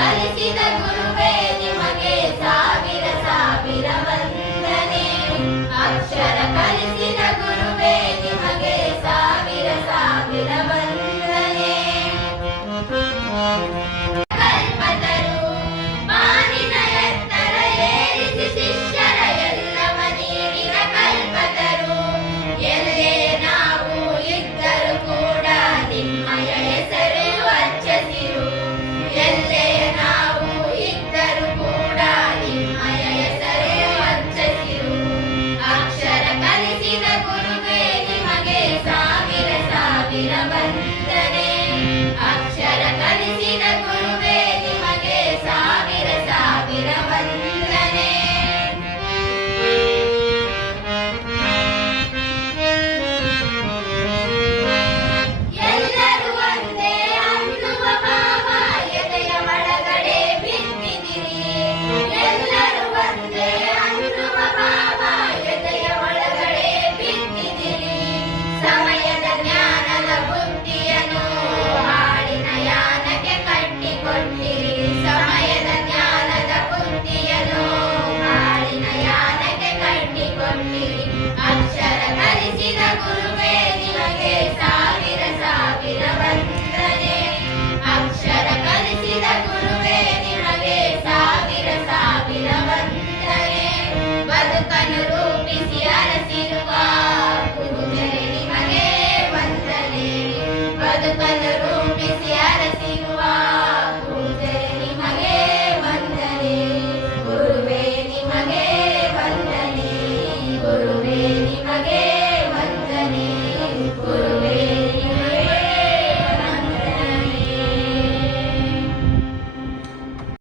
ಕಲಿಸಿದ ಗುರುವೇ ನಿಮಗೆ ಸಾವಿರ ಸಾವಿರ ವಂದನೆ. ಅಕ್ಷರ ಕಲಿಸಿದ ಗುರುವೇ ನಿಮಗೆ ಸಾವಿರ ಸಾವಿರ ವಂದನೆ. ಕಲ್ಪತರು ಮಾನಿನ ಎತ್ತರ ಏರಿಸಿ ಶಿಷ್ಯರ ಎಲ್ಲವ ನೀಡಿದ ಕಲ್ಪತರು. ಎಲ್ಲೇ ನಾವು ಇದ್ದರೂ ಕೂಡ ನಿಮ್ಮಯ ಹೆಸರು ಅಚ್ಚಸಿರು. ಎಲ್ಲೇ ನಾವು ಇದ್ದರೂ ಕೂಡ ನಿಮ್ಮಯ ಹೆಸರು ಅಚ್ಚಸಿರು. ಅಕ್ಷರ ಕಲಿಸಿದ ಗುರುವೇ ನಿಮಗೆ ಸಾವಿರ ಸಾವಿರ ವಂದನೆ. ಅಕ್ಷರ ಕಲಿಸಿದ ಗುರುವೇ ನಿಮಗೆ ಸಾವಿರ ಸಾವಿರ ವಂದನೆ. ಎಲ್ಲರೂ ಒಂದೇ ಅನ್ನುವ ಭಾವ ಎದೆಯ ಒಳಗಡೆ ಬಿತ್ತಿದಿರಿ. ಎಲ್ಲರೂ ಒಂದೇ ಅನ್ನುವ ಭಾವ ಎದೆಯ ಒಳಗಡೆ ಬಿತ್ತಿದಿರಿ. ಸಮಯದ ಜ್ಞಾನದ ಬುದ್ಧಿಯನ್ನು ಹಾಡಿನ ಯಾನಕ್ಕೆ ಕಟ್ಟಿಕೊಂಡಿರಿ. ಸಮಯದ ಜ್ಞಾನದ ಬುದ್ಧಿಯನ್ನು ಹಾಡಿನ ಯಾನಕ್ಕೆ ಕಟ್ಟಿಕೊಂಡಿರಿ. ಅಕ್ಷರ ಕಲಿಸಿದ ಗುರುವೇ ನಿಮಗೆ ಸಾವಿರ ಸಾವಿರ ವಂದನೆ. ಅಕ್ಷರ ಕಲಿಸಿದ ಗುರುವೇ ನಿಮಗೆ ಸಾವಿರ ಸಾವಿರ ವಂದನೆ. ಬದುಕನ್ನು ರೂಪಿಸಿ ಅರಸಿರುವ ಗುರುವೇ ನಿಮಗೆ ವಂದನೆ. ಬದುಕನ್ನು